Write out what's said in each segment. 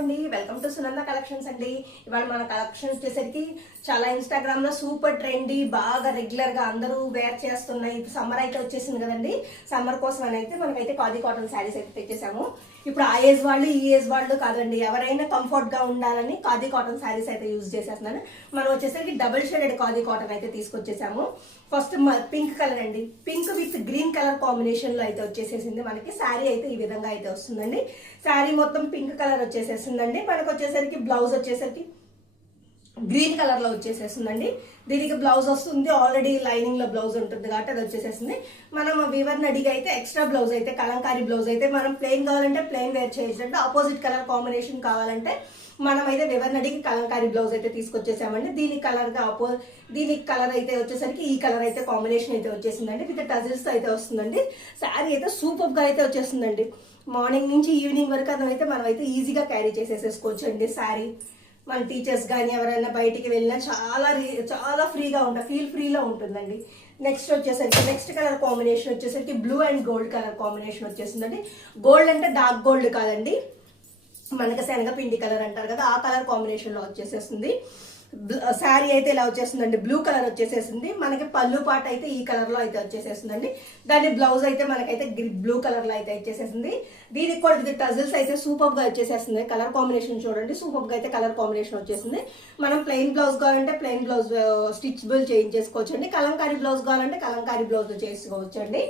అండి, welcome to Sunanda collections అండి. ఇవాళ మన కలెక్షన్స్ వచ్చేసరికి చాలా ఇన్స్టాగ్రామ్ లో సూపర్ ట్రెండీ, బాగా రెగ్యులర్ గా అందరూ వేర్ చేస్తున్నాయి. ఇప్పుడు సమ్మర్ అయితే వచ్చేసింది కదండి. సమ్మర్ కోసం అని అయితే మనకైతే ఖాదీ కాటన్ శారీస్ అయితే తెచ్చేసాము. ఇప్పుడు ఆ ఏజ్ వాళ్ళు ఈ ఏజ్ వాళ్ళు కాదండి, ఎవరైనా కంఫర్ట్ గా ఉండాలని ఖాదీ కాటన్ శారీస్ అయితే యూజ్ చేసేస్తున్నాను. మనం వచ్చేసరికి డబుల్ షేడెడ్ ఖాదీ కాటన్ అయితే తీసుకొచ్చేసాము. ఫస్ట్ పింక్ కలర్ అండి, pink with green colour combination లో అయితే వచ్చేసేసింది. మనకి శారీ అయితే ఈ విధంగా అయితే వస్తుందండి. శారీ మొత్తం పింక్ కలర్ వచ్చేసేసిందండి. మనకు వచ్చేసరికి బ్లౌజ్ వచ్చేసరికి గ్రీన్ కలర్ లో వచ్చేసేస్తుందండి. దీనికి బ్లౌజ్ వస్తుంది, ఆల్రెడీ లైనింగ్ లో బ్లౌజ్ ఉంటుంది కాబట్టి అది వచ్చేసేసింది. మనం వీవర్ని అడిగి అయితే ఎక్స్ట్రా బ్లౌజ్ అయితే కలంకారీ బ్లౌజ్ అయితే మనం ప్లెయిన్ కావాలంటే ప్లెయిన్ వేర్ చేయొచ్చు, అంటే ఆపోజిట్ కలర్ కాంబినేషన్ కావాలంటే మనం అయితే వివర్ని అడిగి కలంకారీ బ్లౌజ్ అయితే తీసుకొచ్చేసామండి. దీని కలర్ అయితే వచ్చేసరికి ఈ కలర్ అయితే కాంబినేషన్ అయితే వచ్చేసిందండి. విత్ టజిల్స్ అయితే వస్తుందండి. శారీ అయితే సూపర్ గా అయితే వచ్చేస్తుందండి. మార్నింగ్ నుంచి ఈవినింగ్ వరకు అదైతే మనం అయితే ఈజీగా క్యారీ చేసేసుకోవచ్చు అండి. శారీ మన టీచర్స్ కానీ ఎవరైనా బయటికి వెళ్ళినా చాలా ఫ్రీగా ఫీల్ ఫ్రీలో ఉంటుందండి. నెక్స్ట్ వచ్చేసరికి నెక్స్ట్ కలర్ కాంబినేషన్ వచ్చేసరికి blue and gold colour combination వచ్చేసిందండి. గోల్డ్ అంటే డార్క్ గోల్డ్ కాదండి, మనకి శనగపిండి కలర్ అంటారు కదా, ఆ కలర్ కాంబినేషన్ లో వచ్చేసేస్తుంది. శారీ అయితే ఇలా వచ్చేస్తుందండి. బ్లూ కలర్ వచ్చేసేసింది. మనకి పళ్ళు పాట అయితే ఈ కలర్ లో అయితే వచ్చేసేస్తుందండి. దాని బ్లౌజ్ అయితే మనకైతే బ్లూ కలర్ లో అయితే వచ్చేసేసింది. దీనికి కూడా ఇది టజిల్స్ అయితే సూపర్ గా వచ్చేసేస్తుంది. కలర్ కాంబినేషన్ చూడండి, సూపర్ గా అయితే కలర్ కాంబినేషన్ వచ్చేసింది. మనం ప్లెయిన్ బ్లౌజ్ కావాలంటే ప్లెయిన్ బ్లౌజ్ స్టిచ్బుల్ చేంజ్ చేసుకోవచ్చు అండి. కలంకారీ బ్లౌజ్ కావాలంటే కలంకారీ బ్లౌజ్ చేసుకోవచ్చు అండి.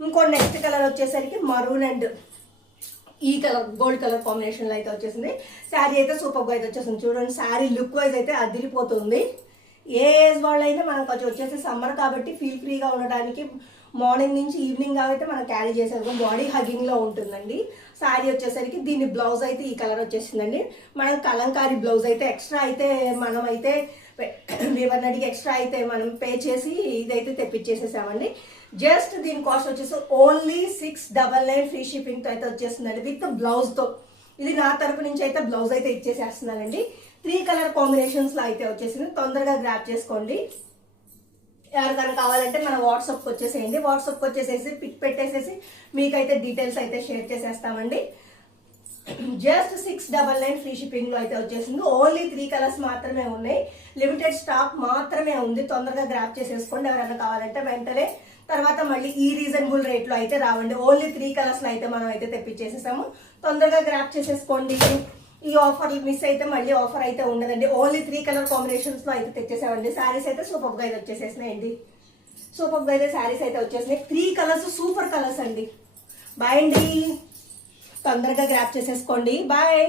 ఇంకో నెక్స్ట్ కలర్ వచ్చేసరికి మరూన్ అండ్ ఈ కలర్ గోల్డ్ కలర్ కాంబినేషన్ లో అయితే వచ్చేసింది. శారీ అయితే సూపర్ గా అయితే వచ్చేసింది. చూడండి, శారీ లుక్ వైజ్ అయితే అదిరిపోతుంది. ఏ ఏజ్ వాళ్ళైనా మనం కొంచెం వచ్చేసి సమ్మర్ కాబట్టి ఫీల్ ఫ్రీగా ఉండడానికి మార్నింగ్ నుంచి ఈవినింగ్ కాబట్టి మనం క్యారీ చేసేది బాడీ హగ్గింగ్ లో ఉంటుందండి. శారీ వచ్చేసరికి దీని బ్లౌజ్ అయితే ఈ కలర్ వచ్చేసిందండి. మనం కలంకారీ బ్లౌజ్ అయితే ఎక్స్ట్రా అయితే మనం అయితే వీవర్ని అడిగి ఎక్స్ట్రా అయితే మనం పే చేసి ఇదైతే తెప్పించేసేసామండి. జస్ట్ దీని కాస్ట్ వచ్చేసి ఓన్లీ 699 ఫ్రీ షిప్పింగ్ తో అయితే వచ్చేస్తుందండి, విత్ బ్లౌజ్ తో. ఇది నా తరపు నుంచి అయితే బ్లౌజ్ అయితే ఇచ్చేసేస్తున్నానండి. 3 కలర్ కాంబినేషన్స్ లో అయితే వచ్చేసింది. తొందరగా గ్రాప్ చేసుకోండి. ఎవరికైనా కావాలంటే మన వాట్సాప్కి వచ్చేసేయండి. వాట్సాప్కి వచ్చేసేసి పిక్ పెట్టేసేసి మీకైతే డీటెయిల్స్ అయితే షేర్ చేసేస్తామండి. జస్ట్ 699 ఫ్రీ షిప్పింగ్ లో అయితే వచ్చేసింది. ఓన్లీ 3 కలర్స్ మాత్రమే ఉన్నాయి, లిమిటెడ్ స్టాక్ మాత్రమే ఉంది. తొందరగా గ్రాప్ చేసేసుకోండి ఎవరైనా కావాలంటే వెంటనే. తర్వాత మళ్ళీ ఈ రీజనబుల్ రేట్ లో అయితే రావండి. ఓన్లీ 3 కలర్స్ లో అయితే మనం అయితే తెప్పించేసేసాము. తొందరగా గ్రాప్ చేసేసుకోండి. ఈ ఆఫర్ మిస్ అయితే మళ్ళీ ఆఫర్ అయితే ఉండదండి. ఓన్లీ 3 కలర్ కాంబినేషన్స్ లో అయితే తెచ్చేసామండి. శారీస్ అయితే సూపర్ గా అయితే వచ్చేసేసినాయండి. సూపర్ గా అయితే శారీస్ అయితే వచ్చేసినాయి. 3 కలర్స్ సూపర్ కలర్స్ అండి. బాయ్ అండి, తొందరగా గ్రాప్ చేసేసుకోండి. బాయ్.